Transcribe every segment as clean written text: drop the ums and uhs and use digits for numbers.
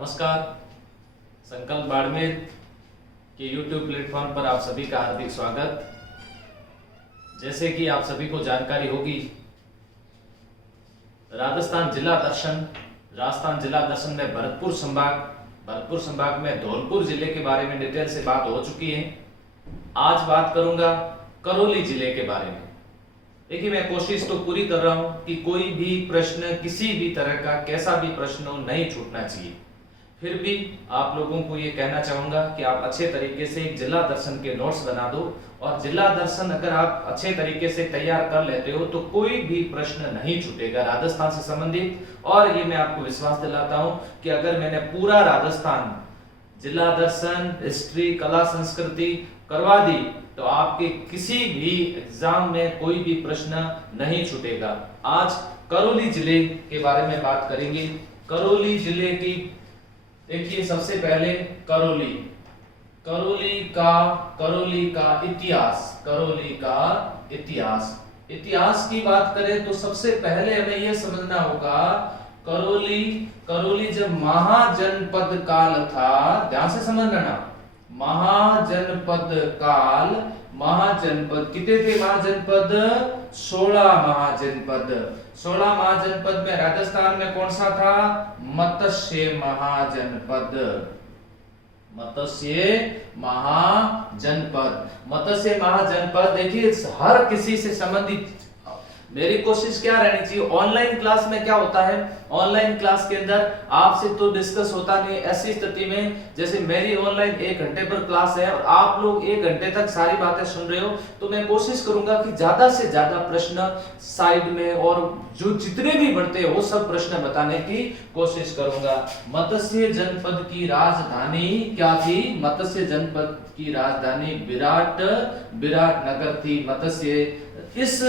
नमस्कार। संकल्प बाड़मेर के YouTube प्लेटफॉर्म पर आप सभी का हार्दिक स्वागत। जैसे कि आप सभी को जानकारी होगी, राजस्थान जिला दर्शन में भरतपुर संभाग में धौलपुर जिले के बारे में डिटेल से बात हो चुकी है। आज बात करूंगा करौली जिले के बारे में। देखिए, मैं कोशिश तो पूरी कर रहा हूं कि कोई भी प्रश्न, किसी भी तरह का कैसा भी प्रश्न हो, नहीं छूटना चाहिए। फिर भी आप लोगों को ये कहना चाहूंगा कि आप अच्छे तरीके से जिला दर्शन के नोट्स बना दो, और जिला दर्शन अगर आप अच्छे तरीके से तैयार कर लेते हो तो कोई भी प्रश्न नहीं छूटेगा राजस्थान से संबंधित। और ये मैं आपको विश्वास दिलाता हूं कि अगर मैंने पूरा राजस्थान जिला दर्शन, हिस्ट्री, कला, संस्कृति करवा दी तो आपके किसी भी एग्जाम में कोई भी प्रश्न नहीं छूटेगा। आज करौली जिले के बारे में बात करेंगे। करौली जिले की देखिए, सबसे पहले करौली का इतिहास की बात करें तो सबसे पहले हमें यह समझना होगा, करौली जब महाजनपद काल था, ध्यान से समझना ना, महाजनपद कितने थे? महाजनपद 16 महाजनपद। 16 महाजनपद में राजस्थान में कौन सा था? मत्स्य महाजनपद। देखिए, हर किसी से संबंधित मेरी कोशिश क्या रहनी चाहिए, ऑनलाइन क्लास में क्या होता है, ऑनलाइन क्लास के अंदर आपसे तो डिस्कस होता नहीं। ऐसी स्थिति में जैसे मेरी ऑनलाइन 1 घंटे पर क्लास है और आप लोग 1 घंटे तक सारी बातें सुन रहे हो, तो मैं कोशिश करूंगा कि ज्यादा से ज्यादा प्रश्न साइड में और जो जितने भी बढ़ते हैं वो सब प्रश्न बताने की कोशिश करूंगा। मत्स्य जनपद की राजधानी क्या थी? मत्स्य जनपद की राजधानी विराट नगर थी। मत्स्य इस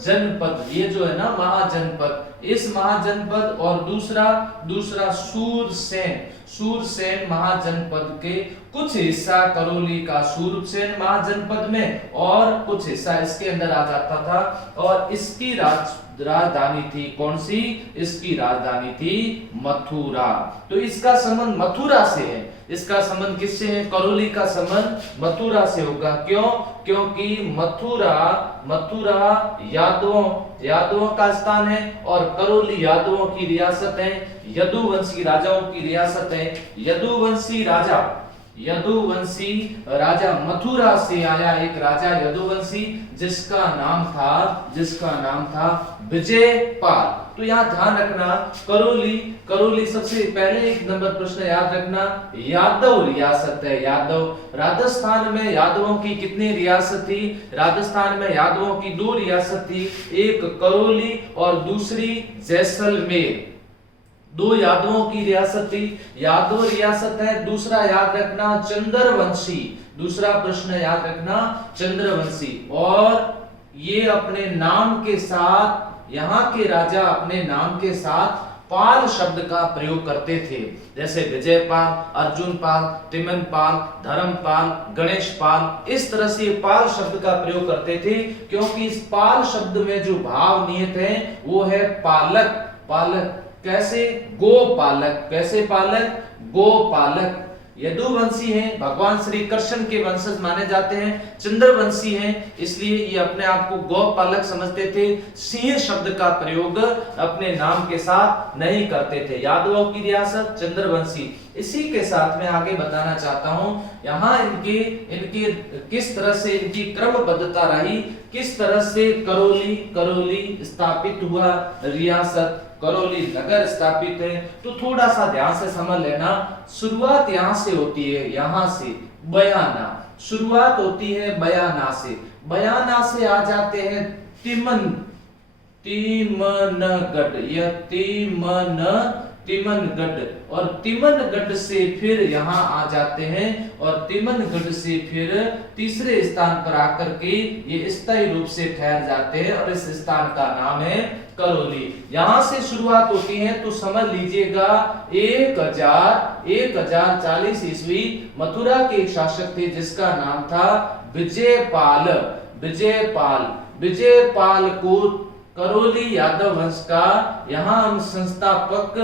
जनपद, ये जो है ना महाजनपद, इस महाजनपद और दूसरा सूरसेन महाजनपद के कुछ हिस्सा करौली का सूरसेन महाजनपद में और कुछ हिस्सा इसके अंदर आ जाता था। और इसकी राजधानी थी कौन सी? इसकी राजधानी थी मथुरा। तो इसका संबंध मथुरा से है। इसका संबंध किससे है? करौली का संबंध मथुरा से होगा। क्यों? क्योंकि मथुरा यादवों का स्थान है और करौली यादवों की रियासत है, यदुवंशी राजाओं की रियासत है। यदुवंशी राजा मथुरा से आया, एक राजा यदुवंशी जिसका नाम था विजयपाल। तो यहाँ ध्यान रखना, करौली सबसे पहले 1 नंबर प्रश्न याद रखना, यादव रियासत है। राजस्थान में यादवों की कितनी रियासत थी? राजस्थान में यादवों की 2 रियासत थी, एक करौली और दूसरी जैसलमेर। 2 यादवों की रियासत थी, यादव रियासत है। दूसरा याद रखना चंद्रवंशी, दूसरा प्रश्न याद रखना चंद्रवंशी। और ये अपने नाम के साथ, यहाँ के राजा अपने नाम के साथ पाल शब्द का प्रयोग करते थे, जैसे विजयपाल, अर्जुनपाल, तिमनपाल, धर्मपाल, गणेशपाल। इस तरह से पाल शब्द का प्रयोग करते थे, क्योंकि इस पाल शब्द में जो भाव निहित है वो है पालक। कैसे? गोपालक। यदुवंशी हैं, भगवान श्री कृष्ण के वंशज माने जाते हैं। चंद्रवंशी हैं, इसलिए ये अपने आप को गोपालक समझते थे। सिंह शब्द का प्रयोग अपने नाम के साथ नहीं करते थे। यादवों की रियासत, चंद्रवंशी। इसी के साथ मैं आगे बताना चाहता हूं, यहाँ इनके किस तरह से इनकी क्रमबद्धता रही, किस तरह से करौली स्थापित हुआ, रियासत करौली नगर स्थापित है। तो थोड़ा सा ध्यान से समझ लेना। शुरुआत यहां से होती है, यहां से बयाना, शुरुआत होती है बयाना से आ जाते हैं तिमनगढ़, और तिमनगढ़ से फिर यहाँ आ जाते हैं, और तिमनगढ़ से फिर तीसरे स्थान पर आकर के ये स्थायी रूप से ठहर जाते हैं, और इस स्थान का नाम है करौली। यहां से शुरुआत होती है तो समझ लीजिएगा 1040 ईस्वी मथुरा के एक शासक थे जिसका नाम था विजयपाल को करौली यादव वंश का यहाँ हम संस्थापक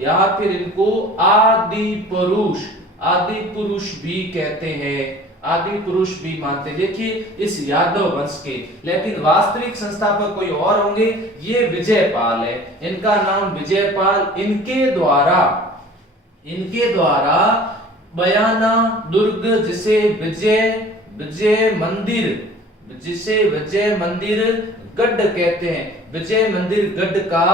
या फिर इनको आदि पुरुष भी कहते हैं, आदि पुरुष भी मानते। देखिए इस यादव वंश के, लेकिन वास्तविक संस्थापक कोई और होंगे, ये विजयपाल है, इनका नाम विजयपाल। इनके द्वारा बयाना दुर्ग, जिसे विजय मंदिर गढ़ कहते हैं, विजय मंदिर गढ़ का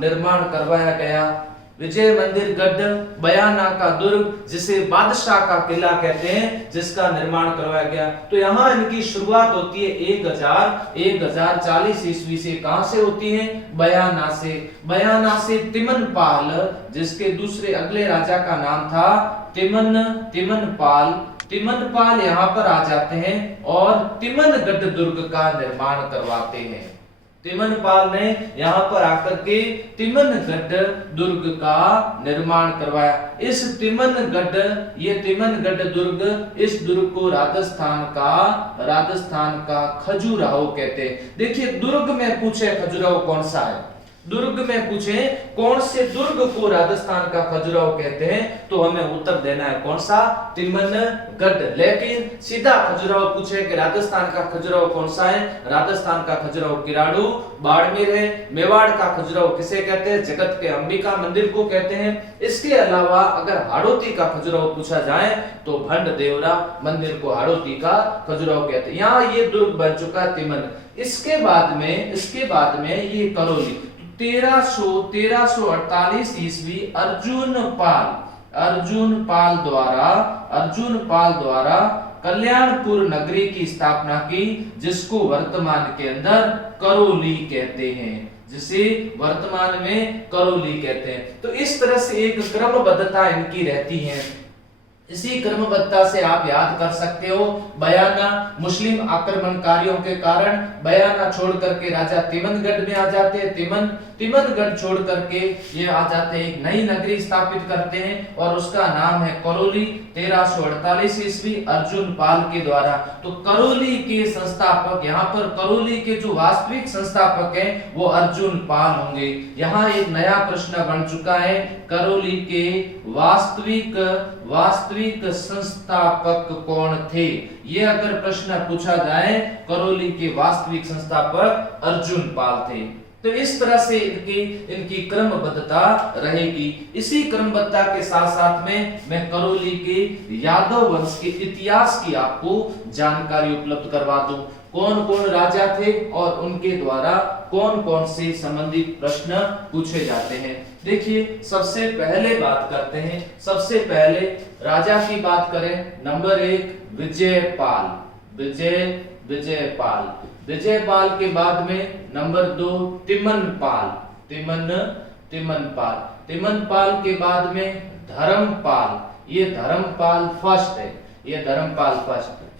निर्माण करवाया गया। विजय मंदिर गढ़, बयाना का दुर्ग जिसे बादशाह का किला कहते हैं, जिसका निर्माण करवाया गया। तो यहाँ इनकी शुरुआत होती है 1040 ईस्वी से। कहां से होती है? बयाना से तिमनपाल, जिसके दूसरे अगले राजा का नाम था तिमनपाल यहाँ पर आ जाते हैं और तिमनगढ़ दुर्ग का निर्माण करवाते हैं। तिमनपाल ने यहाँ पर आकर के तिमनगढ़ दुर्ग का निर्माण करवाया। इस तिमनगढ़ दुर्ग, इस दुर्ग को राजस्थान का खजुराहो कहते हैं। देखिए दुर्ग में पूछे खजुराहो कौन सा है, दुर्ग में पूछे कौन से दुर्ग को राजस्थान का खजुराहो कहते हैं, तो हमें उत्तर देना है कौन सा? तिमनगढ़। लेकिन सीधा खजुराहो पूछे कि राजस्थान का खजुराहो कौन सा है, राजस्थान का खजुराहो किराड़ू बाड़मेर है। मेवाड़ का खजुराहो किसे कहते हैं? जगत के अंबिका मंदिर को कहते हैं। इसके अलावा अगर हाड़ौती का खजुराहो पूछा जाए तो भंड देवरा मंदिर को हाड़ौती का खजुराहो कहते हैं। यहाँ ये दुर्ग बन चुका तिमन। इसके बाद में ये करौली 1348 ईस्वी अर्जुन पाल द्वारा कल्याणपुर नगरी की स्थापना की, जिसको वर्तमान के अंदर करौली कहते हैं, जिसे वर्तमान में करौली कहते हैं। तो इस तरह से एक क्रमबद्धता इनकी रहती है। इसी क्रमबद्धता से आप याद कर सकते हो, बयाना मुस्लिम आक्रमणकारियों के कारण बयाना छोड़ करके राजा तिमनगढ़ में आ जाते हैं। तिमनगढ़ छोड़ करके ये आ जाते हैं, एक नई नगरी स्थापित करते हैं और उसका नाम है करौली। 1348 ईस्वी अर्जुन पाल के द्वारा। तो करौली के संस्थापक, यहाँ पर करौली के जो वास्तविक संस्थापक हैं वो अर्जुन पाल होंगे। यहाँ एक नया प्रश्न बन चुका है, करौली के वास्तविक संस्थापक कौन थे? ये अगर प्रश्न पूछा जाए, करौली के वास्तविक संस्थापक अर्जुन पाल थे। तो इस तरह से इनकी क्रमबद्धता रहेगी। इसी क्रमबद्धता के साथ साथ में मैं करौली के यादव वंश के इतिहास की आपको जानकारी उपलब्ध करवा दूं। कौन कौन राजा थे और उनके द्वारा कौन कौन से संबंधित प्रश्न पूछे जाते हैं। देखिए सबसे पहले बात करते हैं, सबसे पहले राजा की बात करें, नंबर 1 विजयपाल के बाद में नंबर 2 तिमनपाल के बाद में धर्मपाल, ये धर्मपाल फर्स्ट है,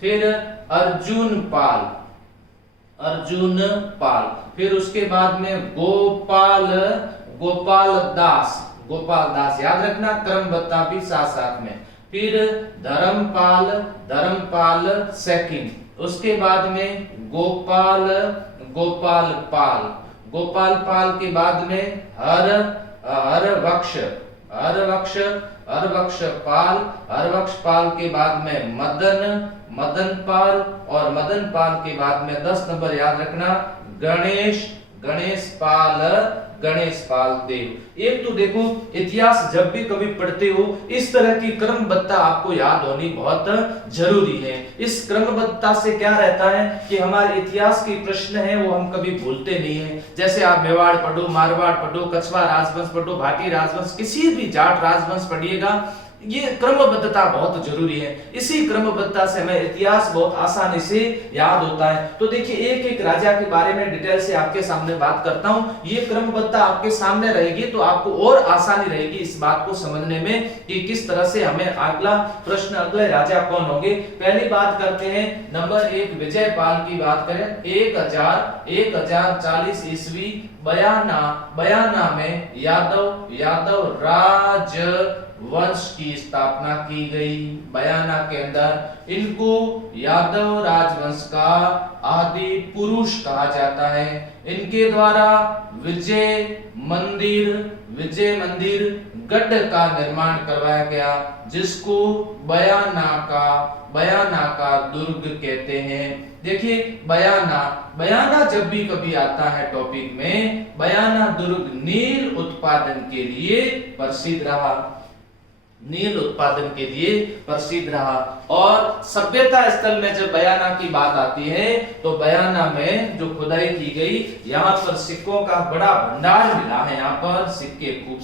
फिर अर्जुन पाल, फिर उसके बाद में गोपाल दास, याद रखना क्रमबद्धता भी साथ साथ में। फिर धर्मपाल सेकंड, उसके बाद में गोपाल पाल के बाद में हरवक्ष पाल के बाद में मदन पाल, और मदन पाल के बाद में 10 नंबर याद रखना गणेश पाल देव। एक तो देखो इतिहास जब भी कभी पढ़ते हो इस तरह की क्रमबद्धता आपको याद होनी बहुत जरूरी है। इस क्रमबद्धता से क्या रहता है कि हमारे इतिहास के प्रश्न हैं वो हम कभी भूलते नहीं है। जैसे आप मेवाड़ पढ़ो, मारवाड़ पढ़ो, कछवा राजवंश पढ़ो, भाटी राजवंश, किसी भी जाट राजवंश पढ़िएगा, ये क्रमबद्धता बहुत जरूरी है। इसी क्रमबद्धता से हमें इतिहास बहुत आसानी से याद होता है। तो देखिए एक एक राजा के बारे में डिटेल से आपके सामने बात करता हूं। ये क्रमबद्धता आपके सामने रहेगी तो आपको और आसानी रहेगी इस बात को समझने में कि किस तरह से हमें अगला प्रश्न, अगले राजा कौन होंगे। पहली बात करते हैं नंबर 1 विजयपाल की बात करें। 1040 ईस्वी बयाना में यादव वंश की स्थापना की गई। बयाना के अंदर इनको यादव राजवंश का आदि पुरुष कहा जाता है। इनके द्वारा विजय मंदिर गढ़ का निर्माण करवाया गया, जिसको बयाना का दुर्ग कहते हैं। देखिए बयाना जब भी कभी आता है टॉपिक में, बयाना दुर्ग नील उत्पादन के लिए प्रसिद्ध रहा। और सभ्यता स्थल में जब बयाना की बात आती है तो बयाना में जो खुदाई की गई, यहाँ पर सिक्कों का बड़ा भंडार मिला है। यहाँ पर सिक्के खूब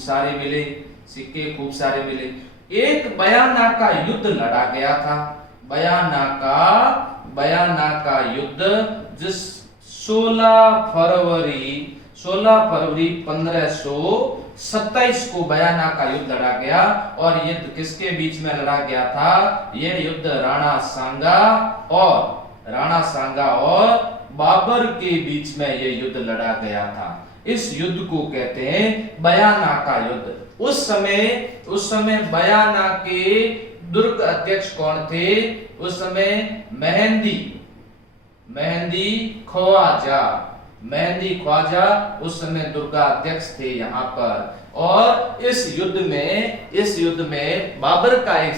सारे मिले। एक बयाना का युद्ध लड़ा गया था। बयाना का युद्ध जिस 16 फरवरी 1527 को बयाना का युद्ध लड़ा गया। और युद्ध किसके बीच में लड़ा गया था? यह युद्ध राणा सांगा और बाबर के बीच में यह युद्ध लड़ा गया था। इस युद्ध को कहते हैं बयाना का युद्ध। उस समय बयाना के दुर्ग अध्यक्ष कौन थे? उस समय मेहंदी ख्वाजा उस समय दुर्गा अध्यक्ष थे यहाँ पर। और इस युद्ध में बाबर का एक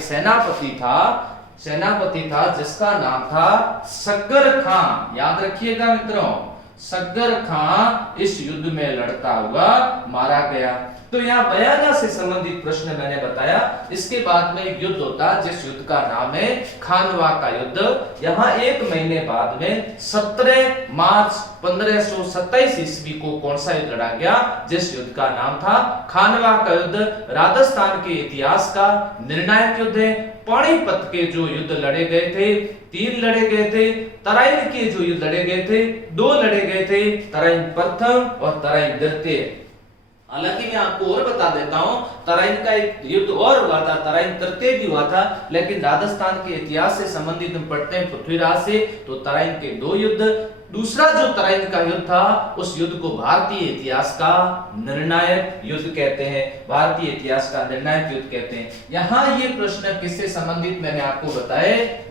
सेनापति था जिसका नाम था सग्गर खां। याद रखिएगा मित्रों, सग्गर खां इस युद्ध में लड़ता हुआ मारा गया। तो यहाँ बयाना से संबंधित प्रश्न मैंने बताया। इसके बाद में एक युद्ध होता है जिस युद्ध का नाम है खानवा का युद्ध। यहाँ एक महीने बाद में 17 मार्च 1527 ईस्वी को कौन सा युद्ध लड़ा गया? जिस युद्ध का नाम था खानवा का युद्ध। राजस्थान के इतिहास का निर्णायक युद्ध है। पानीपत के जो युद्ध लड़े गए थे 3 लड़े गए थे। तराइन के जो युद्ध लड़े गए थे 2 लड़े गए थे, तराइन प्रथम और तराइन द्वितीय। हालांकि मैं आपको और बता देता हूं, तराइन का एक युद्ध और हुआ था, तराइन तृतीय भी हुआ था। लेकिन राजस्थान के इतिहास से संबंधित हम पढ़ते हैं पृथ्वीराज से, तो तराइन के 2 युद्ध। दूसरा जो तराइन का युद्ध था उस युद्ध को भारतीय इतिहास का निर्णायक युद्ध कहते हैं। यहाँ ये प्रश्न किससे संबंधित मैंने आपको बताए?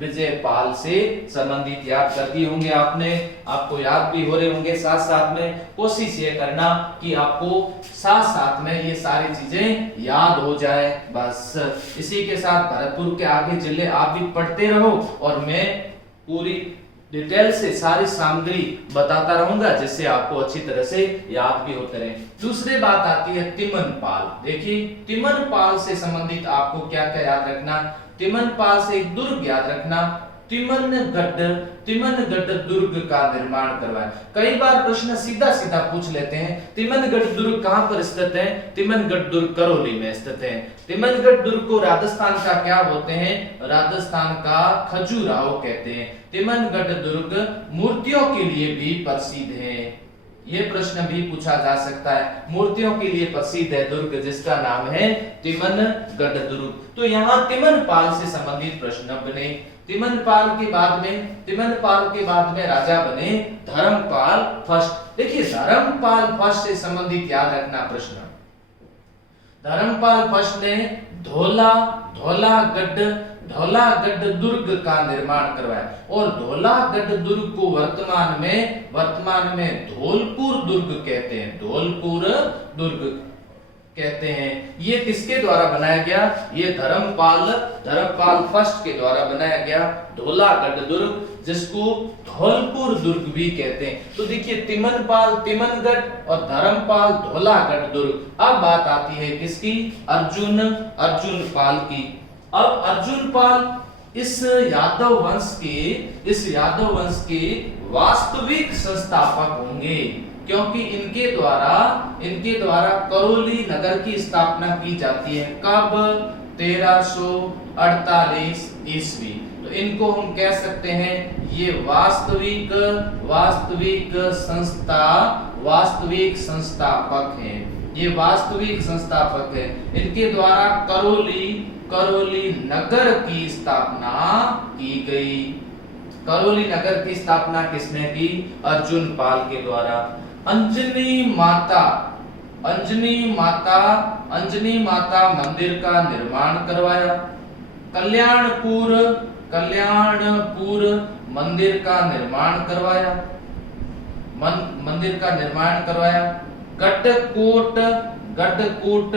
विजयपाल से संबंधित। याद कर दिए होंगे आपने, आपको याद भी हो रहे होंगे। साथ में कोशिश ये करना कि आपको साथ में ये सारी चीजें याद हो जाए। बस इसी के साथ भरतपुर के आगे जिले आप भी पढ़ते रहो और मैं पूरी डिटेल से सारी सामग्री बताता रहूंगा, जिससे आपको अच्छी तरह से याद भी होते रहे। दूसरी बात आती है तिमनपाल। देखिए तिमनपाल से संबंधित आपको क्या क्या याद रखना? तिमनपाल से एक दुर्ग याद रखना, तिमनगढ़ दुर्ग का निर्माण करवाया। कई बार प्रश्न सीधा पूछ लेते हैं, तिमनगढ़ दुर्ग कहां पर स्थित है? तिमनगढ़ दुर्ग करौली में स्थित है। तिमनगढ़ दुर्ग को राजस्थान का क्या बोलते हैं? राजस्थान का खजुराहो कहते हैं। तिमनगढ़ दुर्ग मूर्तियों के लिए भी प्रसिद्ध है। ये प्रश्न भी पूछा जा सकता है। मूर्तियों के लिए प्रसिद्ध है दुर्ग जिसका नाम है तिमनगढ़ दुर्ग। तो यहाँ तिमनपाल से संबंधित प्रश्न बने। तिमनपाल के बाद में राजा बने धर्मपाल फर्स्ट। देखिए धर्मपाल फर्स्ट से संबंधित याद रखना प्रश्न। धर्मपाल फर्स्ट ने धौलागढ़ दुर्ग का निर्माण करवाया। और धौलागढ़ दुर्ग को वर्तमान में धौलपुर दुर्ग कहते हैं। ये किसके द्वारा बनाया गया? ये धर्मपाल फर्स्ट के द्वारा बनाया गया धौलागढ़ दुर्ग, जिसको धौलपुर दुर्ग भी कहते हैं। तो देखिए तिमनगढ़ और धर्मपाल धौलागढ़ दुर्ग। अब बात आती है किसकी? अर्जुन पाल की। अब अर्जुन पाल इस यादव वंश के वास्तविक संस्थापक होंगे, क्योंकि इनके द्वारा करौली नगर की स्थापना की जाती है। कब? 1348 ईस्वी। तो इनको हम कह सकते हैं ये वास्तविक संस्थापक हैं। ये वास्तविक संस्थापक है। इनके द्वारा करौली नगर की स्थापना की गई। करौली नगर की स्थापना किसने की? अर्जुन पाल के द्वारा। अंजनी अंजनी माता मंदिर का निर्माण करवाया। कल्याणपुर मंदिर का निर्माण करवाया। मंदिर का निर्माण करवाया। गढ़कोट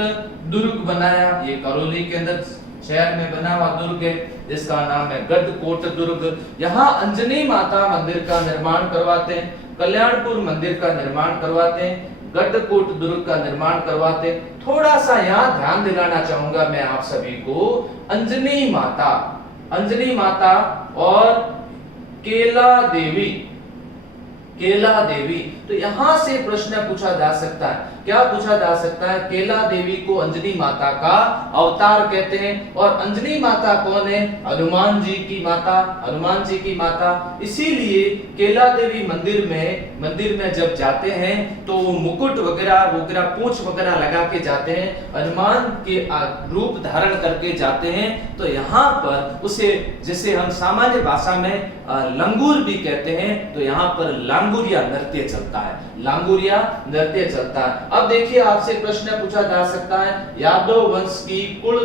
दुर्ग बनाया। ये करौली के अंदर शहर में बना हुआ दुर्ग है जिसका नाम है गढ़कोट दुर्ग। यहाँ अंजनी माता मंदिर का निर्माण करवाते हैं, कल्याणपुर मंदिर का निर्माण करवाते हैं, गढ़कोट दुर्ग का निर्माण करवाते। थोड़ा सा यहाँ ध्यान दिलाना चाहूंगा मैं आप सभी को, अंजनी माता और केला देवी, तो यहां से प्रश्न पूछा जा सकता है। क्या पूछा जा सकता है? केला देवी को अंजनी माता का अवतार कहते हैं। और अंजनी माता कौन है? हनुमान जी की माता। इसीलिए केला देवी मंदिर में जब जाते हैं तो मुकुट वगैरह पूंछ वगैरह लगा के जाते हैं, हनुमान के रूप धारण करके जाते हैं। तो यहाँ पर उसे, जिसे हम सामान्य भाषा में लंगूर भी कहते हैं, तो यहाँ पर लांगुरिया नृत्य चलता है। अब देखिए आपसे प्रश्न पूछा जा सकता है, यादव वंश की कुल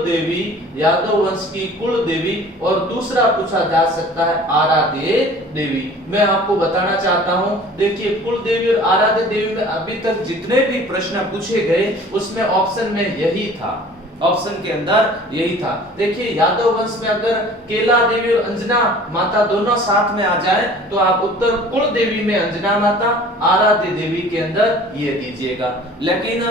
देवी, और दूसरा पूछा जा सकता है आराध्य देवी। मैं आपको बताना चाहता हूं, देखिए कुल देवी और आराध्य देवी में अभी तक जितने भी प्रश्न पूछे गए उसमें ऑप्शन में यही था, ऑप्शन के अंदर यही था। देखिए यादव वंश में अगर केला देवी और अंजना माता दोनों साथ में आ जाए तो आप उत्तर कुल देवी में अंजना माता, आराध्य देवी के अंदर ये दीजिएगा। लेकिन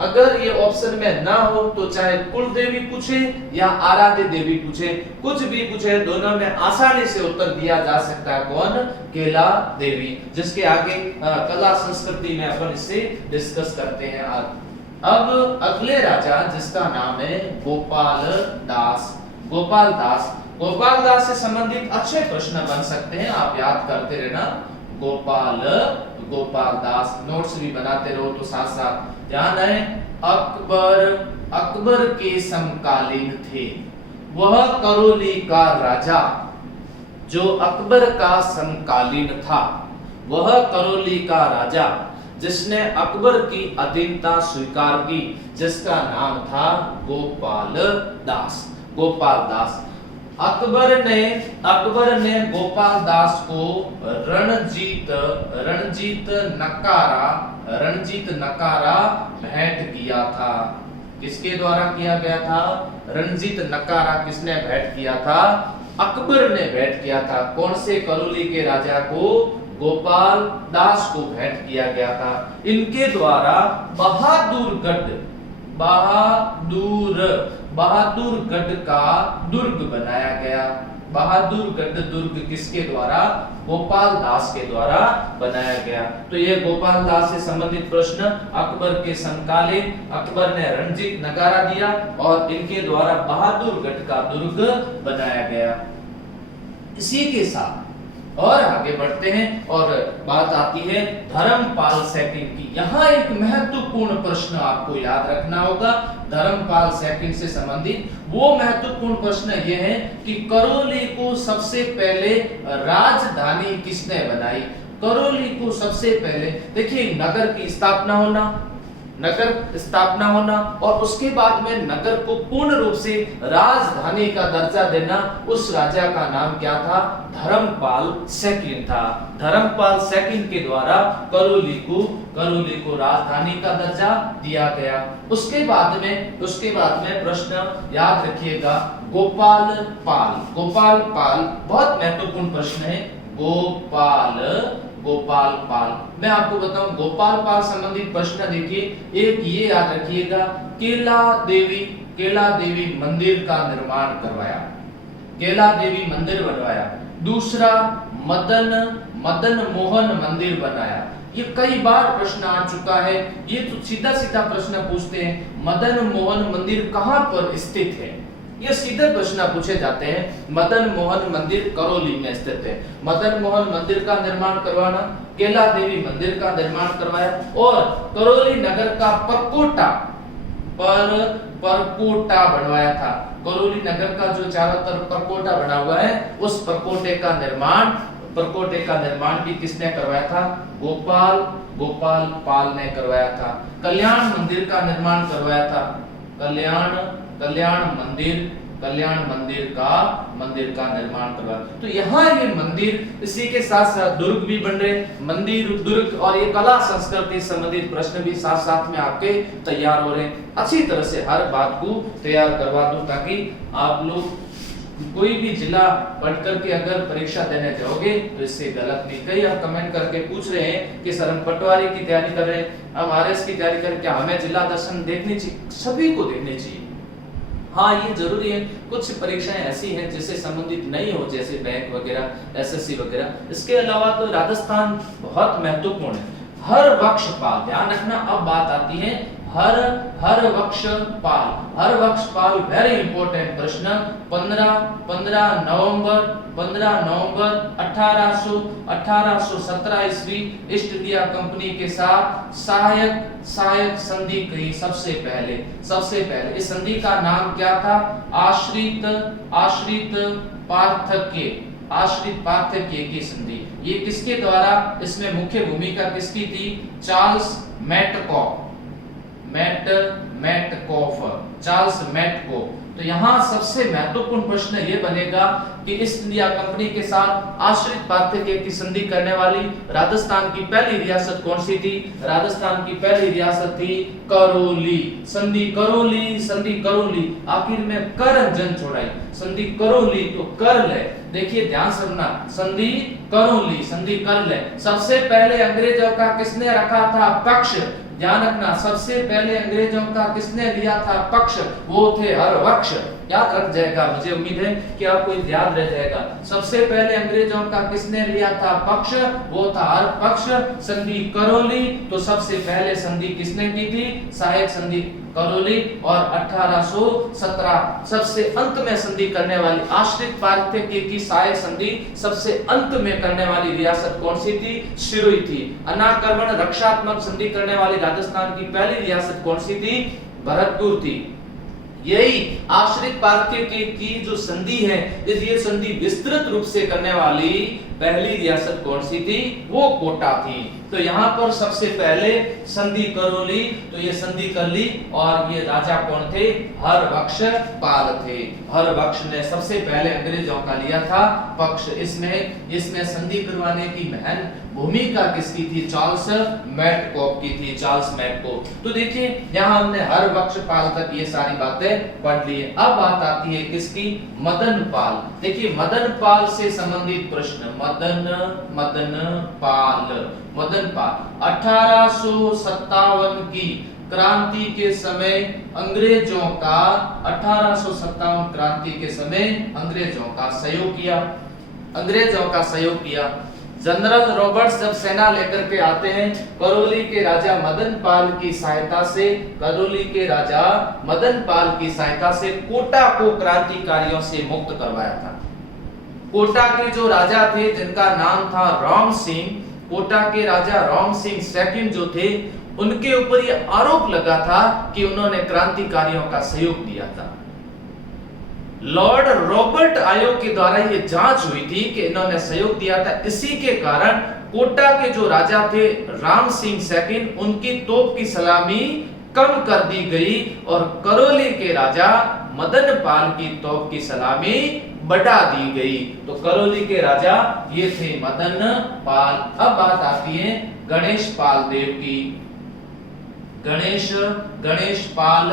अगर ये ऑप्शन में ना हो तो चाहे कुल देवी पूछे या आराध्य देवी पूछे, कुछ भी पूछे, दोनों में आसानी से उत्तर दिया जा सकता है। कौन? केला देवी, जिसके आगे कला संस्कृति में अपन इसे डिस्कस करते हैं। अब अगले राजा जिसका नाम है गोपाल दास से संबंधित अच्छे प्रश्न बन सकते हैं, आप याद करते रहना। गोपाल दास, नोट्स भी बनाते रहो तो साथ साथ ध्यान है। अकबर के समकालीन थे, वह करौली का राजा जो अकबर का समकालीन था, वह करौली का राजा जिसने अकबर की अधीनता स्वीकार की, जिसका नाम था गोपाल दास। अकबर ने गोपाल दास को रणजीत नकारा भेंट किया था। किसके द्वारा किया गया था? रणजीत नकारा किसने भेंट किया था? अकबर ने भेंट किया था। कौन से? करौली के राजा को, गोपाल दास को भेंट किया गया था। इनके द्वारा बहादुरगढ़ का दुर्ग बनाया गया। बहादुरगढ़ दुर्ग किसके द्वारा? गोपाल दास के द्वारा बनाया गया। तो ये गोपाल दास से संबंधित प्रश्न अकबर के समकालीन, अकबर ने रणजीत नगारा दिया और इनके द्वारा बहादुरगढ़ का दुर्ग बनाया गया। इसी के साथ और आगे बढ़ते हैं और बात आती है धर्मपाल सेकंड की। यहाँ एक महत्वपूर्ण प्रश्न आपको याद रखना होगा। धर्मपाल सेकंड से संबंधित वो महत्वपूर्ण प्रश्न ये है कि करौली को सबसे पहले राजधानी किसने बनाई? करौली को सबसे पहले, देखिए नगर की स्थापना होना और उसके बाद में नगर को पूर्ण रूप से राजधानी का दर्जा देना, उस राजा का नाम क्या था? धर्मपाल सेकंड था। धर्मपाल सेकंड के द्वारा करौली को राजधानी का दर्जा दिया गया। उसके बाद में प्रश्न याद रखिएगा, गोपाल पाल बहुत महत्वपूर्ण प्रश्न है। गोपाल पाल, मैं आपको बताऊं गोपाल पाल संबंधित प्रश्न देखिए, एक ये याद रखिएगा, केला देवी मंदिर का निर्माण करवाया, केला देवी मंदिर बनवाया। दूसरा मदन मोहन मंदिर बनाया। ये कई बार प्रश्न आ चुका है, ये तो सीधा प्रश्न पूछते हैं, मदन मोहन मंदिर कहां पर स्थित है? ये सीधे प्रश्न पूछे जाते हैं। मदन मोहन मंदिर करौली में स्थित है। मदन मोहन मंदिर का निर्माण करवाना, केला देवी मंदिर का निर्माण करवाया और करौली नगर का परकोटा बनवाया था। करौली नगर का जो चारों तरफ परकोटा बना हुआ है, उस परकोटे का निर्माण भी किसने करवाया था? गोपाल पाल ने करवाया था। कल्याण मंदिर का निर्माण करवाया था, कल्याण मंदिर का निर्माण करवाया। तो यहाँ ये मंदिर, इसी के साथ साथ दुर्ग भी बन रहे, मंदिर, दुर्ग और ये कला संस्कृति संबंधित प्रश्न भी साथ साथ में आपके तैयार हो रहे हैं। अच्छी तरह से हर बात को तैयार करवा दूं ताकि आप लोग कोई भी जिला पढ़ करके अगर परीक्षा देने जाओगे तो इससे गलत नहीं। कई आप कमेंट करके पूछ रहे हैं कि सर हम पटवारी की तैयारी कर रहे हैं, हम आरएस की तैयारी कर रहे हैं, क्या हमें जिला दर्शन देखनी चाहिए? सभी को देखनी चाहिए। हाँ, ये जरूरी है, कुछ परीक्षाएं ऐसी हैं जिससे संबंधित नहीं हो, जैसे बैंक वगैरह, एसएससी वगैरह। इसके अलावा तो राजस्थान बहुत महत्वपूर्ण है। हर वक्ष पाल, ध्यान रखना, अब बात आती है हर वक्ष पाल वेरी इंपॉर्टेंट प्रश्न। 15 नवंबर 1817 ईस्वी ईस्ट इंडिया कंपनी के साथ सहायक संधि की सबसे पहले इस संधि का नाम क्या था? आश्रित पार्थक्य की संधि। ये किसके द्वारा, इसमें मुख्य भूमिका किसकी थी? Charles Metcalfe. तो यहाँ सबसे महत्वपूर्ण प्रश्न ये बनेगा कि ईस्ट इंडिया कंपनी के साथ आश्रित पार्थक्य की संधि करने वाली राजस्थान की पहली रियासत कौन सी थी? राजस्थान की पहली रियासत थी करौली। संधि करौली, आखिर में कर जन छोड़ाई, संधि करौली तो कर ले। देखिए ध्यान से सुनना, संधि कर ले। सबसे पहले अंग्रेजों का किसने रखा था पक्ष? ध्यान रखना, सबसे पहले अंग्रेजों का किसने लिया था पक्ष? वो थे हरवक्ष। याद रख जाएगा, मुझे उम्मीद है कि आपको याद रह जाएगा। सबसे पहले अंग्रेजों का किसने लिया था पक्ष? वो था हरपक्ष। संधि करौली, तो सबसे पहले संधि किसने की थी? सहायक संधि करौली। और 1817 सबसे अंत में संधि करने वाली, आश्रित पार्थक्य की सहायक संधि सबसे अंत में करने वाली रियासत कौन सी थी? सिरोही थी। अनाक्रमण रक्षात्मक संधि करने वाली राजस्थान की पहली रियासत कौन सी थी? भरतपुर थी। यही आश्रित पार्थक्य की जो संधि है, ये संधि विस्तृत रूप से करने वाली पहली रियासत कौन सी थी? वो कोटा थी। तो यहाँ पर सबसे पहले संधि करौली, तो ये संधि कर ली। और ये राजा कौन थे? हरबख्श पाल थे। हरबख्श ने सबसे पहले अंग्रेजों का लिया था पक्ष। इसमें संधि करवाने की महन भूमिका किसकी थी? चार्ल्स मैटकॉफ की थी। तो देखिए यहाँ हमने हरबख्श पाल तक ये सारी बातें पढ़ ली है। अब बात आती है किसकी? मदन पाल। देखिए मदन पाल से संबंधित प्रश्न, मदन पाल 1857 की क्रांति के समय अंग्रेजों का 1857 क्रांति के समय अंग्रेजों का सहयोग किया। जनरल रॉबर्ट्स जब सेना लेकर के आते हैं, करौली के राजा मदन पाल की सहायता से कोटा को क्रांतिकारियों से मुक्त करवाया था। कोटा के जो राजा थे जिनका नाम था राम सिंह, कोटा के राजा राम सिंह सेकंड जो थे, उनके ऊपर ये आरोप लगा था कि उन्होंने क्रांतिकारियों का सहयोग दिया था। लॉर्ड रॉबर्ट आयोग के द्वारा ये जांच हुई थी कि इन्होंने सहयोग दिया था। इसी के कारण कोटा के जो राजा थे राम सिंह सेकंड, उनकी तोप की सलामी कम कर दी गई और करौली के राजा मदन पाल की तोप की सलामी बढ़ा दी गई। तो करौली के राजा ये थे मदन पाल। अब बात आती है गणेश पाल देव की। गणेश पाल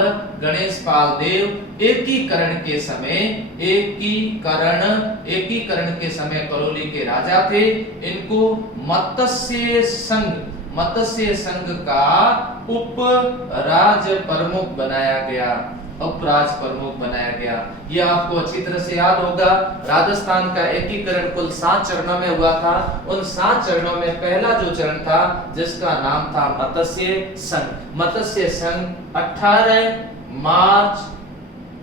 देव एकीकरण के समय करौली के राजा थे। इनको मत्स्य संघ का उपराज प्रमुख बनाया गया। यह आपको अच्छी तरह से याद होगा। राजस्थान का एकीकरण कुल 7 चरणों में हुआ था। उन 7 चरणों में पहला जो चरण था जिसका नाम था मत्स्य संघ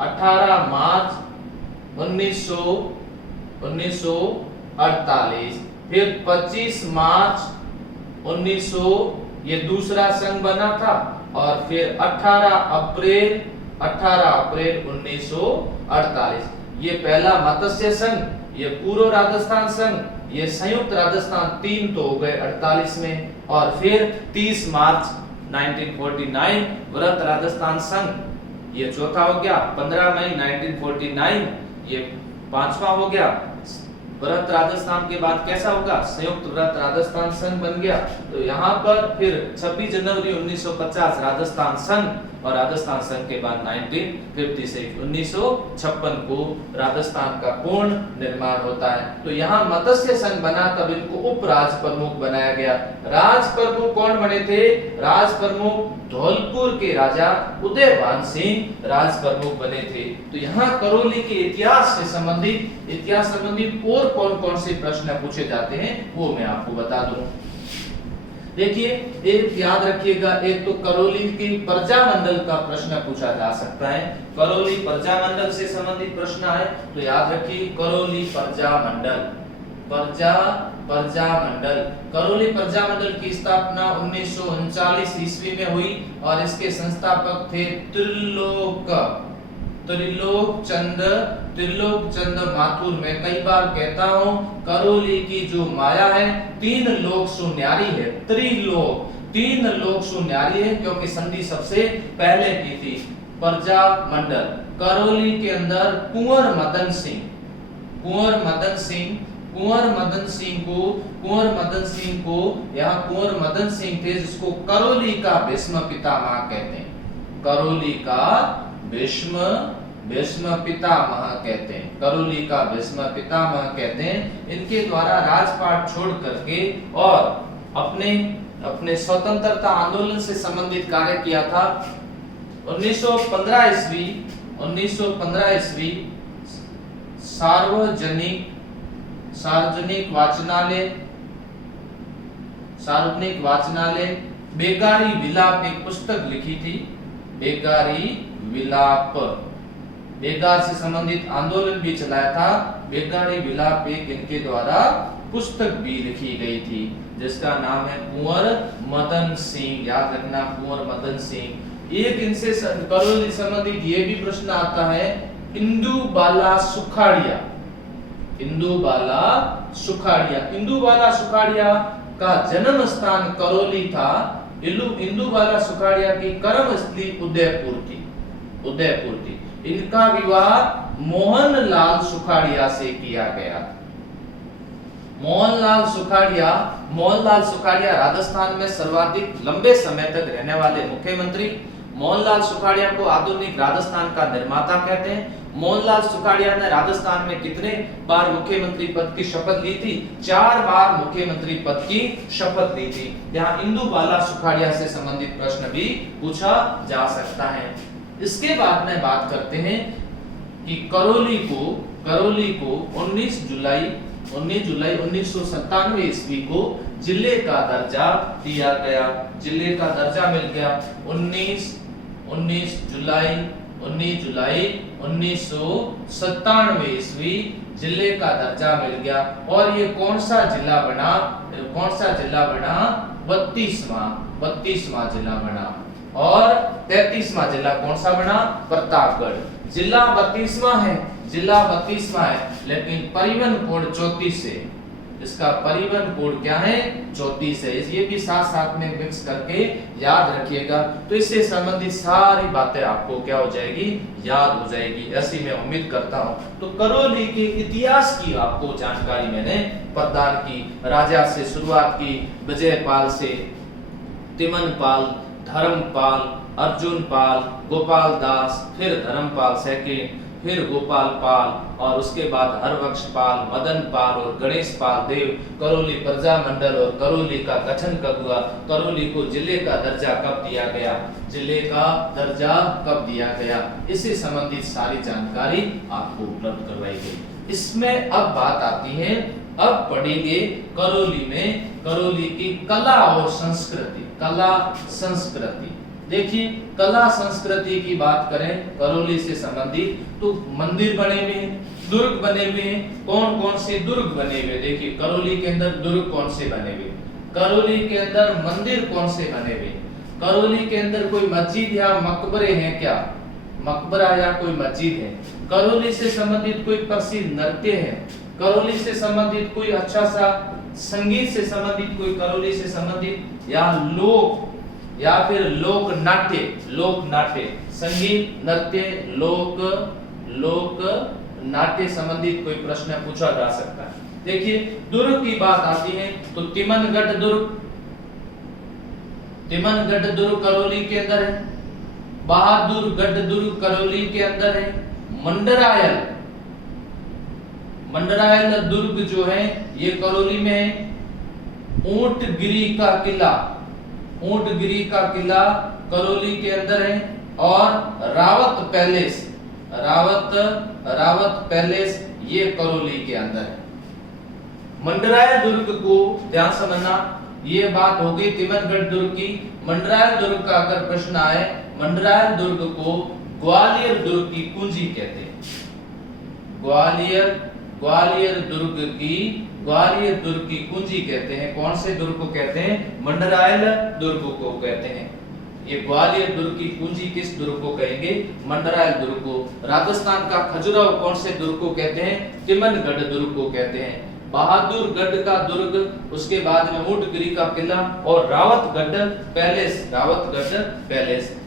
18 मार्च 1948, फिर 25 मार्च 1900 ये दूसरा संघ बना था, और फिर 18 अप्रैल 1948 ये पहला मत्स्य संघ, ये पूर्व राजस्थान संघ, ये संयुक्त राजस्थान, 3 तो हो गए 48 में। और फिर 30 मार्च 1949 व्रत राजस्थान संघ, ये चौथा हो गया। 15 मई 1949 ये पांचवा हो गया। व्रत राजस्थान के बाद कैसा होगा? संयुक्त व्रत राजस्थान संघ बन गया। तो यहाँ पर फिर 26 जनवरी 1950 राजस्थान संघ, और राजस्थान संघ के बाद 1956 को राजस्थान का पूर्ण निर्माण होता है। तो यहाँ मत्स्य संघ बना, तब इनको उप राज प्रमुख बनाया गया। राज प्रमुख कौन बने थे? राज प्रमुख धौलपुर के राजा उदयभान सिंह राज प्रमुख बने थे। तो यहाँ करौली के इतिहास से संबंधित और कौन कौन से प्रश्न पूछे जाते हैं वो मैं आपको बता दूं। देखिए, एक याद रखिएगा, एक तो करौली की प्रजामंडल का प्रश्न पूछा जा सकता है। करौली प्रजामंडल से संबंधित प्रश्न है तो याद रखिए करौली प्रजामंडल। करौली प्रजामंडल की स्थापना 1939 ईस्वी में हुई और इसके संस्थापक थे त्रिलोक चंद माथुर। मैं कई बार कहता हूं, करौली की जो माया है 3 लोक सुन्यारी है। तीन लोक सुन्यारी है क्योंकि संधि सबसे पहले की थी। प्रजामंडल करौली के अंदर कुंवर मदन सिंह थे, जिसको करौली का भीष्म पितामह कहते हैं। करौली का भीष्म पितामह कहते हैं। करौली का भीष्म पितामह कहते हैं। इनके द्वारा राजपाट छोड़ करके और अपने स्वतंत्रता आंदोलन से संबंधित कार्य किया था। 1915 ईस्वी सार्वजनिक वाचनालय बेगारी विलाप एक पुस्तक लिखी थी। बेगारी विलाप, बेगार से संबंधित आंदोलन भी चलाया था। बेगारी विलाप एक इनके द्वारा पुस्तक भी लिखी गई थी जिसका नाम है कुंवर मदन सिंह। याद रखना, कुंवर मदन सिंह। एक इनसे करौली संबंधित ये भी प्रश्न आता है, इंदुबाला सुखाड़िया का जन्म स्थान करौली था। इंदुबाला सुखाड़िया की कर्म स्थली उदयपुर थी। इनका विवाह मोहनलाल सुखाड़िया से किया गया। मोहनलाल सुखाड़िया राजस्थान में सर्वाधिक लंबे समय तक रहने वाले मुख्यमंत्री। मोहनलाल सुखाड़िया को आधुनिक राजस्थान का निर्माता कहते हैं। मोहनलाल सुखाड़िया ने राजस्थान में कितने बार मुख्यमंत्री पद की शपथ ली थी? 4 बार मुख्यमंत्री पद की शपथ ली थी। यहाँ इंदुबाला सुखाड़िया से संबंधित प्रश्न भी पूछा जा सकता है। इसके बाद में बात करते हैं कि करौली को 19 जुलाई 1997 ईस्वी को जिले का दर्जा दिया गया। जिले का दर्जा मिल गया 19 जुलाई 1997 ईस्वी जिले का दर्जा मिल गया। और ये कौन सा जिला बना? 32वां जिला बना। और 33वां जिला कौन सा बना? प्रतापगढ़। जिला 32वां है, लेकिन परिवहन कोड 34 है। इसका परिवहन कोड क्या है? 34 है। ये भी साथ में मिक्स करके याद रखिएगा। तो इससे संबंधित सारी बातें आपको क्या हो जाएगी? याद हो जाएगी, ऐसी मैं उम्मीद करता हूं। तो करौली के इतिहास की आपको जानकारी मैंने प्रदान की। राजा से शुरुआत की, विजयपाल से, तिमनपाल, धर्मपाल, अर्जुनपाल, गोपाल दास, फिर धर्मपाल सेकंड, फिर गोपाल पाल, और उसके बाद हरबख्शपाल, मदनपाल और गणेशपाल देव। करौली प्रजामंडल और करौली का गठन कब हुआ? करौली को जिले का दर्जा कब दिया गया? इससे संबंधित सारी जानकारी आपको उपलब्ध करवाई गई। इसमें अब बात आती है, अब पढ़ेंगे करौली की कला और संस्कृति। देखिए, कला संस्कृति की बात करें करौली से संबंधित, तो मंदिर बने हुए हैं, दुर्ग बने हुए हैं। कौन कौन से दुर्ग बने हुए? देखिए, करौली के अंदर दुर्ग कौन से बने हुए? करौली के अंदर मंदिर कौन से बने हुए? करौली के अंदर कोई मस्जिद या मकबरे हैं क्या? मकबरा या कोई मस्जिद है? करौली से संबंधित कोई प्रसिद्ध नृत्य है? करौली से संबंधित कोई अच्छा सा संगीत से संबंधित कोई करोली से संबंधित या फिर लोक नाट्य संगीत नृत्य लोक नाट्य संबंधित कोई प्रश्न पूछा जा सकता है। देखिए दुर्ग की बात आती है तो तिमनगढ़ दुर्ग करौली के अंदर है, बहादुरगढ़ दुर्ग करौली के अंदर है, मंडरायल दुर्ग जो है ये करौली में है, ऊंटगिरी का किला करौली के अंदर है, और रावत पैलेस ये करौली के अंदर है। मंडरायल दुर्ग को ध्यान समझना, ये बात हो गई तिमनगढ़ दुर्ग की। मंडरायल दुर्ग का अगर प्रश्न आए, मंडरायल दुर्ग को ग्वालियर दुर्ग की कुंजी कहते हैं। ग्वालियर दुर्ग की कुंजी कहते हैं। कौन से दुर्ग को कहते हैं? मंडरायल दुर्ग को कहते हैं। ये ग्वालियर दुर्ग की कुंजी किस दुर्ग को कहेंगे? मंडरायल दुर्ग को। राजस्थान का खजुराहो कौन से दुर्ग को कहते हैं? तिमनगढ़ दुर्ग को कहते हैं। बहादुरगढ़ का दुर्ग, उसके बाद में ऊंटगिरी का किला और रावतगढ़ पैलेस।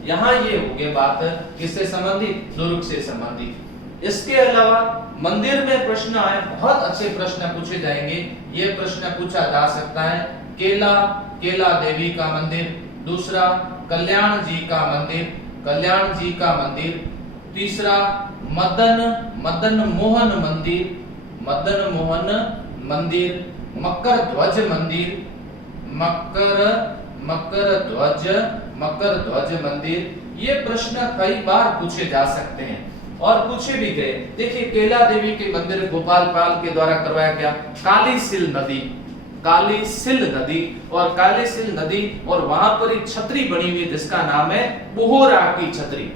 यहाँ ये हो गया बात किससे संबंधित? दुर्ग से संबंधित। इसके अलावा मंदिर में प्रश्न आए, बहुत अच्छे प्रश्न पूछे जाएंगे। ये प्रश्न पूछा जा सकता है केला देवी का मंदिर, दूसरा कल्याण जी का मंदिर, तीसरा मदन मोहन मंदिर, मकर ध्वज मंदिर। ये प्रश्न कई बार पूछे जा सकते हैं और पूछे भी गए। देखिए केला देवी के मंदिर गोपाल पाल के द्वारा करवाया गया। कालीसिल नदी और वहां पर एक छतरी बनी हुई है जिसका नाम है बोहरा की छतरी।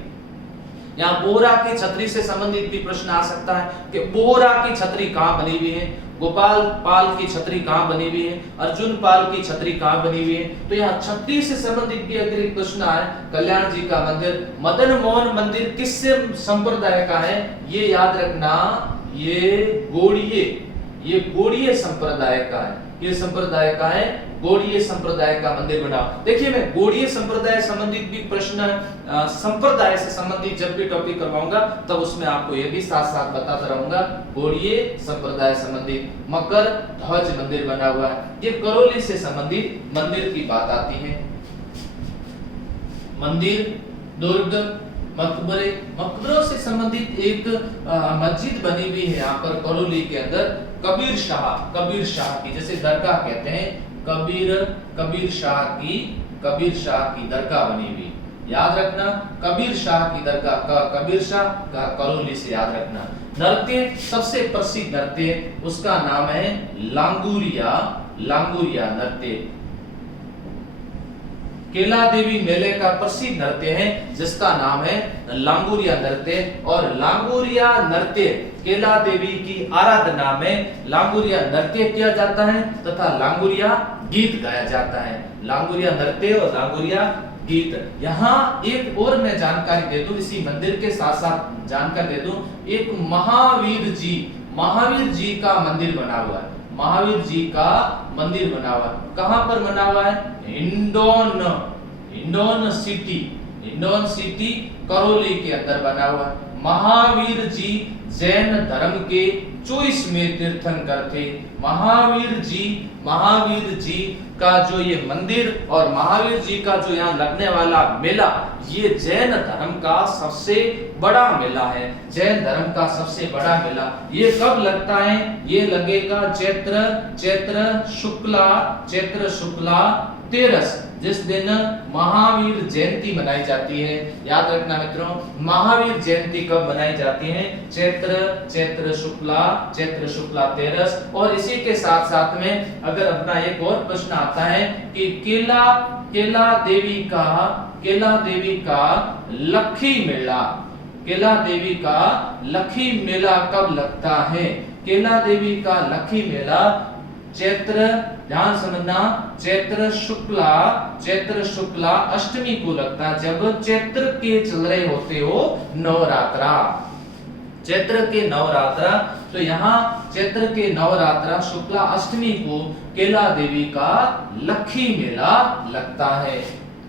यहाँ बोहरा की छतरी से संबंधित भी प्रश्न आ सकता है कि बोहरा की छतरी कहाँ बनी हुई है, गोपाल पाल की छतरी कहाँ बनी हुई है, अर्जुन पाल की छतरी कहाँ बनी हुई है। तो यहाँ छतरी से संबंधित भी अगर एक प्रश्न आए, कल्याण जी का मंदिर, मदन मोहन मंदिर किससे संप्रदाय का है? ये याद रखना, ये गोड़िये संप्रदाय का है। ये संप्रदाय का है, गोड़िये संप्रदाय का मंदिर बना। देखिए मैं गोड़िये संप्रदाय संबंधित भी प्रश्न संप्रदाय से संबंधित जब भी टॉपिक करवाऊंगा तब उसमें आपको ये भी साथ साथ बताता रहूंगा। गोड़िये संप्रदाय संबंधित मकर ध्वज मंदिर बना हुआ है। ये करौली से संबंधित मंदिर की बात आती है। मंदिर, दुर्ग, मकबरों से संबंधित एक मस्जिद बनी हुई है यहाँ पर करौली के अंदर, कबीर शाह की, जैसे दरगाह कहते हैं, कबीर शाह की दरगाह बनी हुई। याद रखना, कबीर शाह की दरगाह, कबीर शाह का करौली से याद रखना। नृत्य, सबसे प्रसिद्ध नृत्य उसका नाम है लांगुरिया नृत्य। केला देवी मेले का प्रसिद्ध नृत्य है जिसका नाम है लांगुरिया नृत्य। और लांगुरिया नृत्य केला देवी की आराधना में लांगुरिया नृत्य किया जाता है तथा लांगुरिया गीत गाया जाता है। लांगुरिया नृत्य और लांगुरिया गीत। यहाँ एक और मैं जानकारी दे दूं, इसी मंदिर के साथ साथ जानकारी दे दूं, एक महावीर जी का मंदिर बना हुआ है। महावीर जी का मंदिर बना हुआ है। कहां पर बना हुआ है? हिंडौन सिटी करौली के अंदर बना हुआ है। महावीर जी जैन धर्म के 24वें तीर्थंकर थे। महावीर जी का जो ये मंदिर और महावीर जी का जो यहाँ लगने वाला मेला, ये जैन धर्म का सबसे बड़ा मेला है। जैन धर्म का सबसे बड़ा मेला ये कब लगता है? ये लगेगा चैत्र शुक्ला 13, जिस दिन महावीर जयंती मनाई जाती है। याद रखना मित्रों, महावीर जयंती कब मनाई जाती है? चैत्र शुक्ला 13। और इसी के साथ साथ में अगर अपना एक और प्रश्न आता है कि केला देवी का लखी मेला कब लगता है? केला देवी का लखी मेला ध्यान समझना, चैत्र शुक्ला अष्टमी को लगता है, जब चैत्र के चल रहे होते हो नवरात्रा। चैत्र के नवरात्रा तो यहाँ चैत्र के नवरात्रा शुक्ला अष्टमी को केला देवी का लखी मेला लगता है।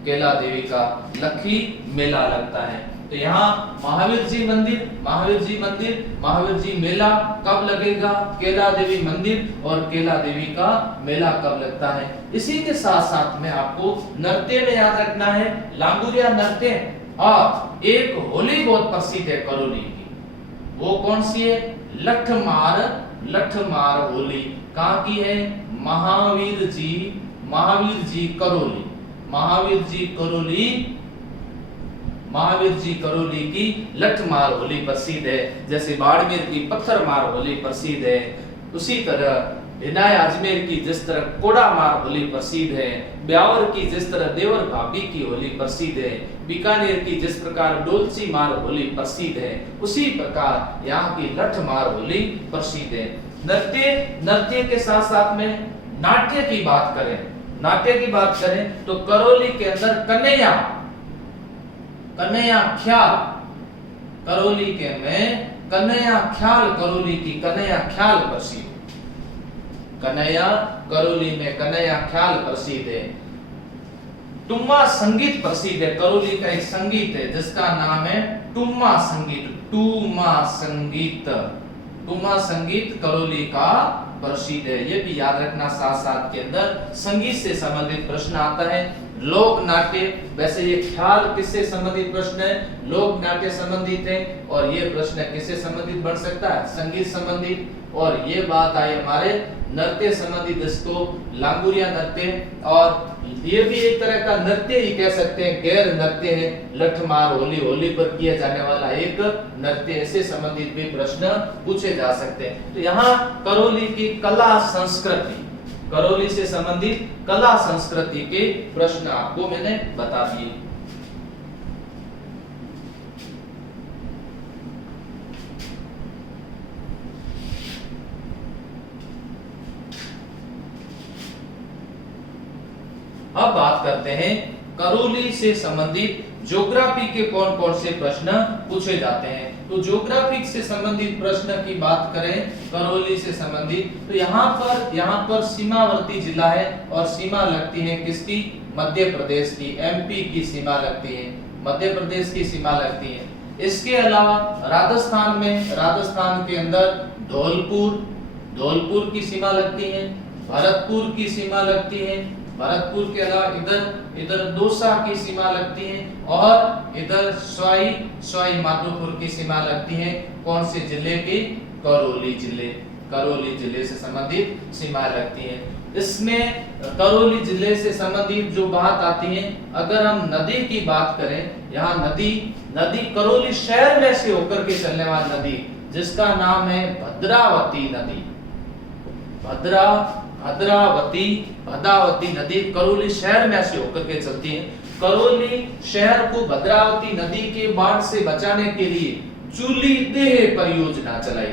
केला देवी का लखी मेला लगता है। तो यहाँ महावीर जी मेला कब लगेगा? केला देवी मंदिर और केला देवी का मेला कब लगता है? इसी के साथ साथ में आपको नृत्य में याद रखना है लांगुरिया नृत्य, और एक होली बहुत प्रसिद्ध है करौली की, वो कौन सी है? लठमार होली। कहाँ की है? महावीर जी करौली, महावीर जी करौली की लठमार होली प्रसिद्ध है। जैसे बाड़मेर की पत्थर मार होली प्रसिद्ध है, उसी तरह हिनाय अजमेर की जिस तरह कोड़ा मार होली प्रसिद्ध है, ब्यावर की जिस तरह देवर भाभी की होली प्रसिद्ध है, बीकानेर की जिस प्रकार डोलची मार होली प्रसिद्ध है, उसी प्रकार यहाँ की लठ मार होली प्रसिद्ध है। नृत्य के साथ साथ में नाट्य की बात करें तो करौली के अंदर कन्हैया ख्याल, करौली के में कन्हैया ख्याल प्रसिद्ध, करौली में कन्हैया ख्याल प्रसिद्ध है। टुम्मा संगीत प्रसिद्ध है, करौली का एक संगीत है जिसका नाम है टुम्मा संगीत करौली का प्रसिद्ध है। ये भी याद रखना, साथ साथ के अंदर संगीत से संबंधित प्रश्न आता है। लोक नाट्य, वैसे ये ख्याल किससे संबंधित प्रश्न है? लोक नाट्य संबंधित है, और ये प्रश्न किससे संबंधित बन सकता है? संगीत संबंधित। और ये बात आई हमारे नृत्य संबंधित, जिसको लांगुरिया नृत्य, और ये भी एक तरह का नृत्य ही कह सकते हैं, गैर नृत्य है। लठमार होली पर किया जाने वाला एक नृत्य से संबंधित भी प्रश्न पूछे जा सकते हैं। तो यहाँ करौली की कला संस्कृति, करौली से संबंधित कला संस्कृति के प्रश्न आपको मैंने बता दिए। अब बात करते हैं करौली से संबंधित ज्योग्राफी के कौन कौन से प्रश्न पूछे जाते हैं। तो ज्योग्राफी से संबंधित प्रश्न की बात करें करौली से संबंधित, तो यहाँ पर सीमावर्ती जिला है, और सीमा लगती है किसकी? मध्य प्रदेश की, एमपी की सीमा लगती है, मध्य प्रदेश की सीमा लगती है। इसके अलावा राजस्थान के अंदर धौलपुर की सीमा लगती है, भरतपुर की सीमा लगती है, भरतपुर के अलावा इधर दौसा की सीमा लगती है, और इधर सवाई माधोपुर की सीमा लगती है। कौन से जिले की? करौली जिले से संबंधित सीमा लगती है। इसमें करौली जिले से संबंधित जो बात आती है, अगर हम नदी की बात करें, यहाँ नदी करौली शहर में से होकर के चलने वाली नदी, जिसका नाम है भद्रावती नदी। भद्रावती नदी करौली शहर में से होकर के चलती है। करौली शहर को भद्रावती नदी के बाढ़ से बचाने के लिए चूली देह परियोजना चलाई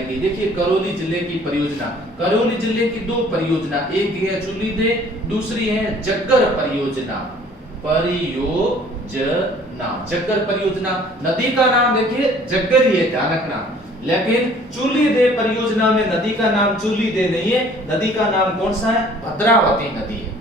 गई। देखिए करौली जिले की परियोजना, करौली जिले की दो परियोजना, एक है चूली देह, दूसरी है जग्गर परियोजना। जग्गर परियोजना, नदी का नाम देखिए जग्गर ही है, ध्यान रखना। लेकिन चूली दे परियोजना में नदी का नाम चूली दे नहीं है, नदी का नाम कौन सा है? भद्रावती नदी है।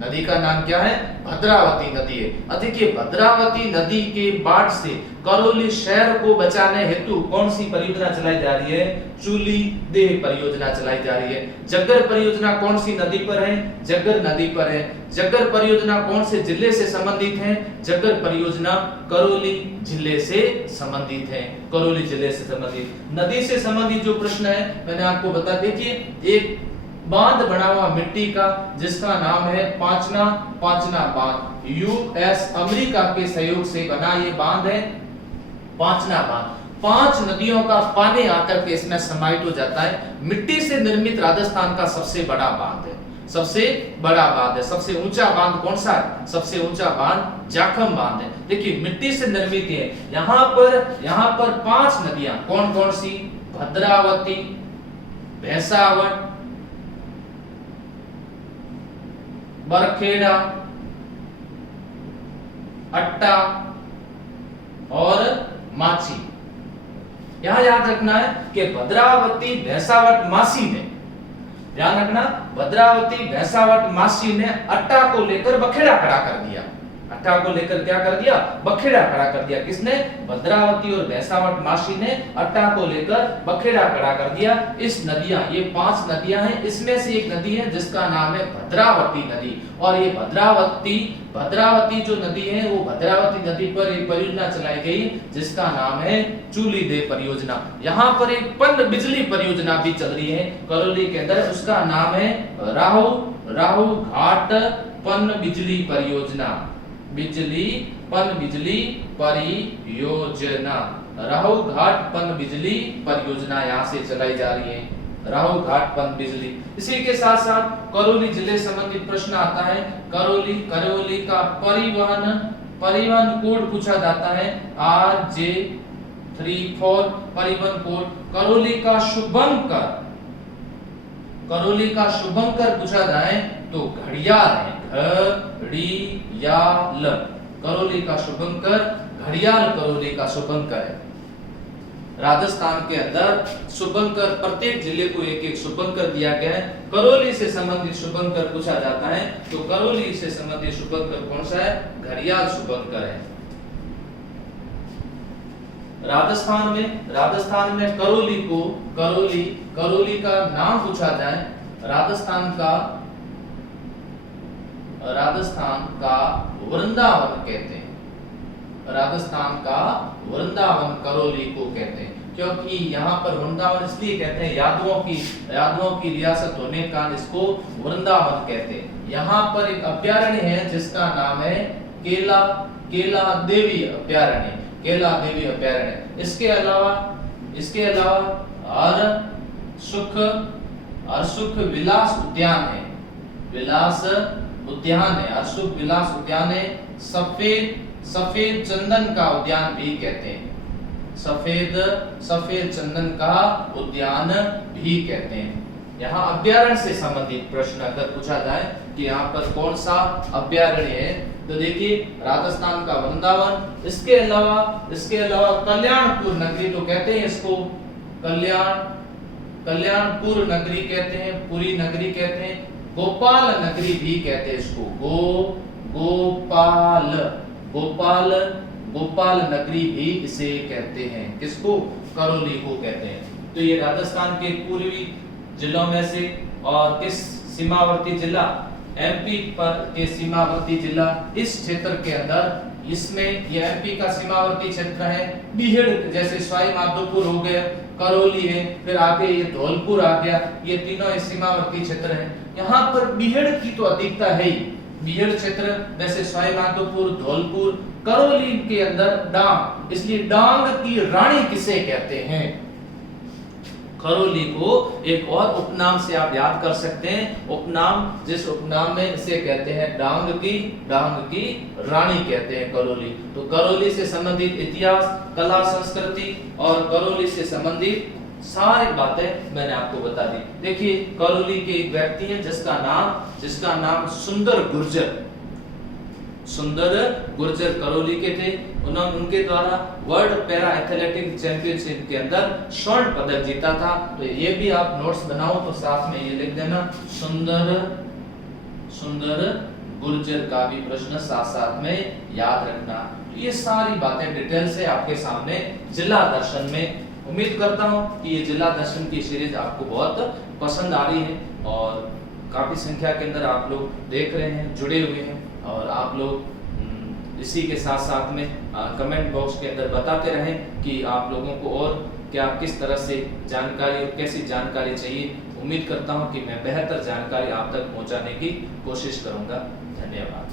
नदी का नाम क्या है? भद्रावती नदी है। देखिए भद्रावती नदी के बाढ़ से करौली शहर को बचाने हेतु कौन सी परियोजना चलाई जा रही है? चूली देह परियोजना चलाई जा रही है। जग्गर परियोजना कौन सी नदी पर है? जग्गर नदी पर है। जग्गर परियोजना कौन से जिले से संबंधित है? जग्गर परियोजना करौली जिले से संबंधित है। करौली जिले से संबंधित नदी से संबंधित जो प्रश्न है मैंने आपको बता, देखिए एक बांध बना हुआ मिट्टी का जिसका नाम है पांचना बांध, यूएस अमेरिका के सहयोग से बना ये बांध है पांचना बांध। 5 नदियों का पानी आकर के इसमें समाहित हो जाता है। मिट्टी से निर्मित राजस्थान का सबसे बड़ा बांध है, सबसे बड़ा बांध है। सबसे ऊंचा बांध कौन सा है? सबसे ऊंचा बांध जाखम बांध है। देखिए मिट्टी से निर्मित है। यहाँ पर 5 नदियां कौन कौन सी? भद्रावती, भैंसावट, बरखेड़ा, अट्टा और माची। यहां याद रखना है कि भद्रावती भैंसावट मासी ने, ध्यान रखना, भद्रावती भैंसावट मासी ने अट्टा को लेकर बखेड़ा खड़ा कर दिया। अट्टा को लेकर क्या कर दिया? बखेड़ा खड़ा कर दिया। किसने? भद्रावती और भैंसावट मासी ने अट्टा को लेकर बखेड़ा खड़ा कर दिया। इस नदियां, ये 5 नदियां हैं, इसमें से एक नदी है जिसका नाम है भद्रावती नदी। और ये भद्रावती जो नदी है वो भद्रावती नदी पर एक परियोजना चलाई गई जिसका नाम है चूलीदेव परियोजना। यहाँ पर एक पन बिजली परियोजना भी चल रही है करौली के अंदर, उसका नाम है राहु घाट पन बिजली परियोजना। बिजली परियोजना, राहु घाट पन बिजली परियोजना यहाँ से चलाई जा रही है, राहु घाट पन बिजली। इसी के साथ साथ करौली जिले संबंधित प्रश्न आता है। करौली का परिवहन कोड पूछा जाता है RJ34 परिवहन कोड। करौली का शुभंकर पूछा जाए तो घड़ियाल है, घड़ियाल। करौली का शुभंकर घड़ियाल, करौली का शुभंकर है। राजस्थान के अंदर शुभंकर, प्रत्येक जिले को एक एक शुभंकर दिया गया है। करौली से संबंधित शुभंकर पूछा जाता है तो करौली से संबंधित शुभंकर कौन सा है? घड़ियाल शुभंकर है। राजस्थान में करौली का नाम पूछा जाए, राजस्थान का वृंदावन कहते हैं। राजस्थान का वृंदावन करौली को कहते हैं, क्योंकि यहाँ पर वृंदावन इसलिए कहते हैं, यादवों की रियासत होने का इसको वृंदावन कहते हैं। यहाँ पर एक अभ्यारण्य है जिसका नाम है केला देवी अभ्यारण्य। इसके अलावा हरसुख विलास उद्यान है, सफेद चंदन का उद्यान भी कहते हैं, सफेद चंदन का उद्यान भी कहते हैं। यहाँ अभ्यारण्य से संबंधित प्रश्न अगर पूछा जाए कि यहाँ पर कौन सा अभ्यारण्य है, तो देखिए राजस्थान का वृंदावन। इसके अलावा कल्याणपुर नगरी तो कहते हैं इसको, कल्याणपुर नगरी कहते हैं, पुरी नगरी कहते हैं, गोपाल नगरी भी कहते हैं इसको, गोपाल नगरी भी इसे कहते हैं। किसको? करौली को कहते हैं। तो ये राजस्थान के पूर्वी जिलों में से, और किस सीमावर्ती जिला, एमपी पर के सीमावर्ती जिला, इस क्षेत्र के अंदर, इसमें ये एमपी का सीमावर्ती क्षेत्र है। बिहड़ जैसे सवाई माधोपुर हो गया, करौली है, फिर आगे ये धौलपुर आ गया, ये तीनों सीमावर्ती क्षेत्र हैं। यहाँ पर बिहड़ की तो अधिकता है ही, बिहड़ क्षेत्र वैसे सवाई माधोपुर, धौलपुर, करौली के अंदर डांग, इसलिए डांग की रानी किसे कहते हैं? करौली को एक और उपनाम से आप याद कर सकते हैं, जिस उपनाम में इसे कहते हैं डांग की रानी कहते हैं करौली। तो करौली से संबंधित इतिहास, कला, संस्कृति और करौली से संबंधित सारी बातें मैंने आपको बता दी। देखिए करौली के एक व्यक्ति हैं जिसका नाम सुंदर गुर्जर करौली के थे। उनके द्वारा वर्ल्ड पैरा एथलेटिक चैंपियनशिप के अंदर स्वर्ण पदक जीता था। तो ये भी आप नोट्स बनाओ तो साथ में ये लिख देना, सुंदर गुर्जर का भी प्रश्न साथ में याद रखना। ये सारी बातें डिटेल से आपके सामने जिला दर्शन में। उम्मीद करता हूं कि ये जिला दर्शन की सीरीज आपको बहुत पसंद आ रही है और काफी संख्या के अंदर आप लोग देख रहे हैं, जुड़े हुए हैं, और आप लोग इसी के साथ में कमेंट बॉक्स के अंदर बताते रहें कि आप लोगों को और क्या किस तरह से जानकारी और कैसी जानकारी चाहिए। उम्मीद करता हूं कि मैं बेहतर जानकारी आप तक पहुंचाने की कोशिश करूंगा। धन्यवाद।